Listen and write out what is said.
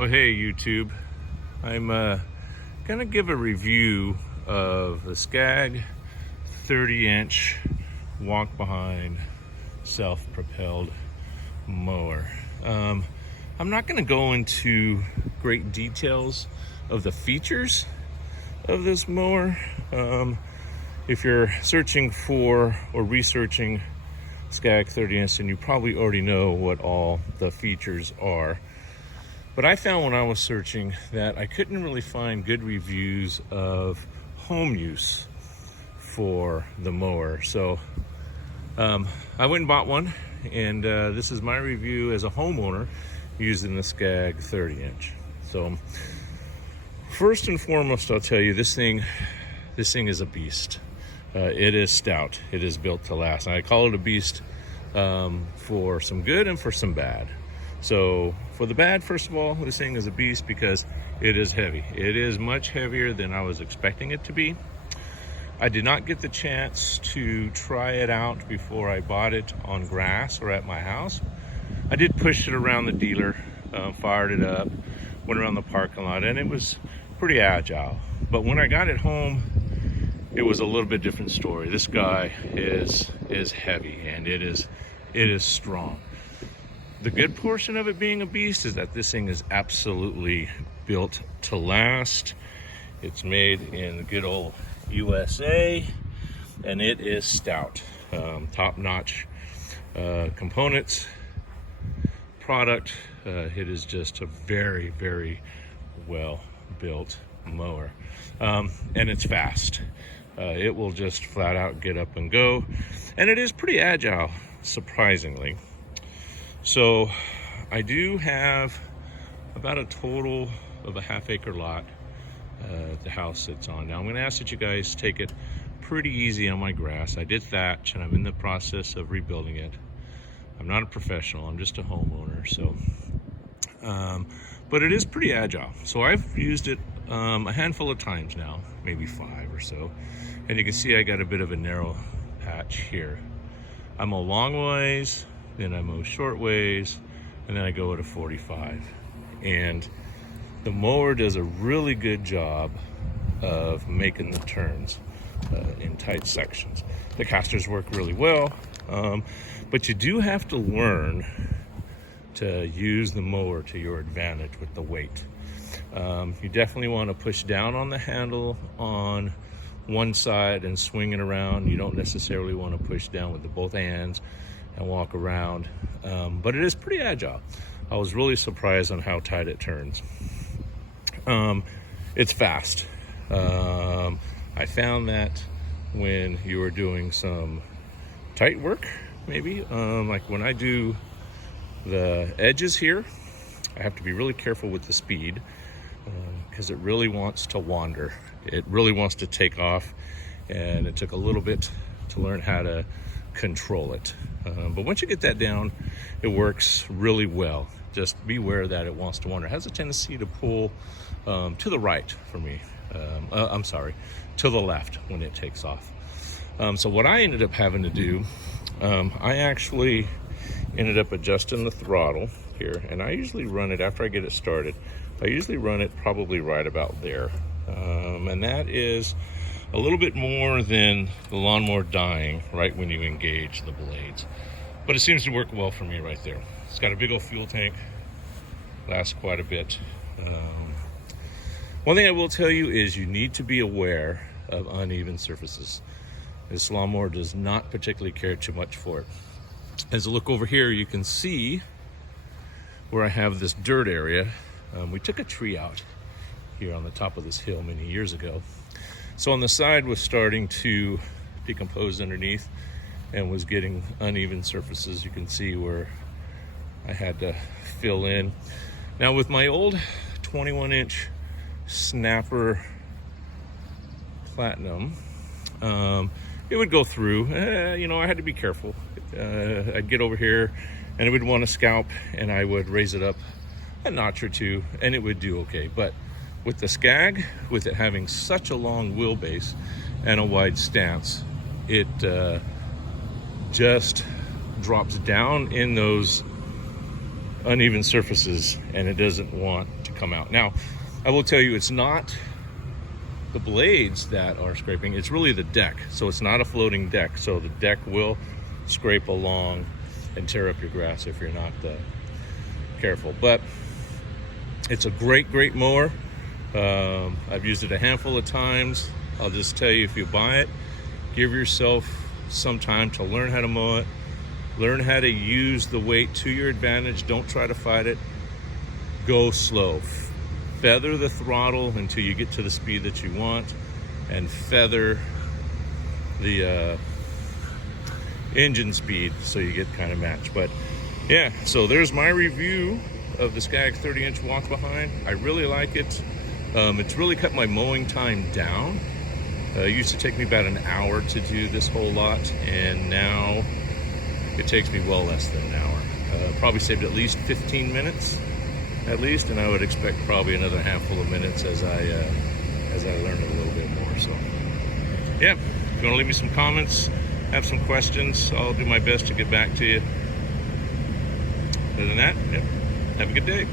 Well, hey YouTube, I'm gonna give a review of the Scagg 30-inch walk-behind self-propelled mower. I'm not gonna go into great details of the features of this mower. If you're searching for or researching Scagg 30-inch, then you probably already know what all the features are. But I found when I was searching that I couldn't really find good reviews of home use for the mower. So I went and bought one, and this is my review as a homeowner using the Scagg 30-inch. So first and foremost, I'll tell you, this thing is a beast. It is stout. It is built to last. And I call it a beast for some good and for some bad. So for the bad, first of all, this thing is a beast because it is heavy. It is much heavier than I was expecting it to be. I did not get the chance to try it out before I bought it on grass or at my house. I did push it around the dealer, fired it up, went around the parking lot, and it was pretty agile. But when I got it home, it was a little bit different story. This guy is heavy, and it is strong. The good portion of it being a beast is that this thing is absolutely built to last. It's made in the good old USA, and it is stout. Top-notch components, product. It is just a very, very well-built mower. And it's fast. It will just flat out get up and go. And it is pretty agile, surprisingly. So I do have about a total of a half-acre lot the house sits on. Now I'm going to ask that you guys take it pretty easy on my grass. I did thatch, and I'm in the process of rebuilding it. I'm not a professional, I'm just a homeowner. So but it is pretty agile. So I've used it a handful of times now, maybe 5 or so, and you can see I got a bit of a narrow patch here. I'm a long ways, then I mow short ways, and then I go at a 45. And the mower does a really good job of making the turns in tight sections. The casters work really well, but you do have to learn to use the mower to your advantage with the weight. You definitely want to push down on the handle on one side and swing it around. You don't necessarily want to push down with both hands and walk around, but it is pretty agile. I was really surprised on how tight it turns. It's fast. I found that when you are doing some tight work, maybe like when I do the edges here, I have to be really careful with the speed because it really wants to wander. It really wants to take off, and it took a little bit to learn how to control it. But once you get that down, it works really well. Just beware that it wants to wander. It has a tendency to pull to the right for me. I'm sorry, to the left when it takes off. So what I ended up having to do, I actually ended up adjusting the throttle here, and I usually run it after I get it started. I usually run it probably right about there. And that is a little bit more than the lawnmower dying right when you engage the blades. But it seems to work well for me right there. It's got a big old fuel tank, lasts quite a bit. One thing I will tell you is you need to be aware of uneven surfaces. This lawnmower does not particularly care too much for it. As I look over here, you can see where I have this dirt area. We took a tree out here on the top of this hill many years ago. So on the side was starting to decompose underneath and was getting uneven surfaces. You can see where I had to fill in. Now with my old 21-inch Snapper Platinum, it would go through. I had to be careful. I'd get over here and it would want to scalp, and I would raise it up a notch or two and it would do okay. But with the Scagg, with it having such a long wheelbase and a wide stance, it just drops down in those uneven surfaces, and it doesn't want to come out. Now, I will tell you, it's not the blades that are scraping, it's really the deck. So it's not a floating deck. So the deck will scrape along and tear up your grass if you're not careful. But it's a great mower. I've used it a handful of times. I'll just tell you, if you buy it, give yourself some time to learn how to mow it, learn how to use the weight to your advantage. Don't try to fight it. Go slow. Feather the throttle until you get to the speed that you want, and feather the engine speed so you get kind of matched. But yeah, so there's my review of the Scagg 30-inch walk behind. I really like it. It's really cut my mowing time down. It used to take me about an hour to do this whole lot, and now it takes me well less than an hour. Probably saved at least 15 minutes at least, and I would expect probably another handful of minutes as I learn it a little bit more. So yeah, if you want to leave me some comments, have some questions, I'll do my best to get back to you. Other than that, yeah, have a good day.